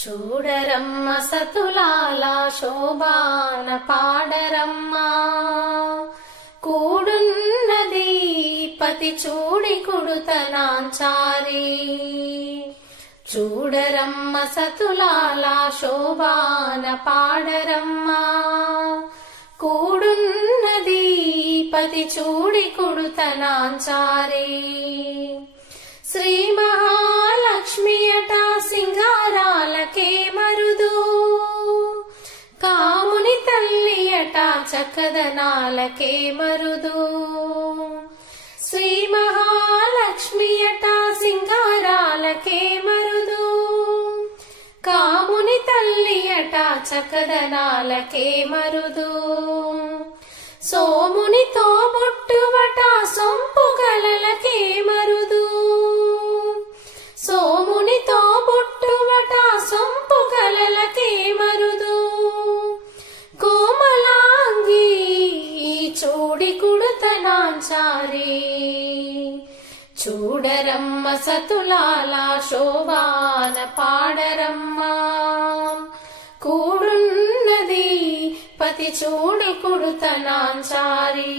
చూడరమ్మ సతులాల శోభాన పాడరమ్మ కూడున్నది పతి చూడి కుడుతనాంచారి. చూడరమ్మ సతులాల శోభాన పాడరమ్మ కూడున్నది పతి చూడి కుడుతనాంచారి. శ్రీ మహాలక్ష్మి అట సింగారాలకే మరుదు, కాముని తల్లి అట చక్కదనాలకే మరుదు. శ్రీ మహాలక్ష్మి అట సింగారాలకే మరుదు, కాముని తల్లి అట చక్కదనాలకే మరుదు. సోమునితో బొట్టువట సొంపు గలలకే మరుదు, సోమునితో బొట్టువట సొంపు గలలకే మరుదు. కోమలాంగి చూడి కుడుతనాంచారి. చూడరమ్మ సతులాల శోభాన పాడరమ్మ కూడున్నది పతి చూడి కుడుతనాంచారి.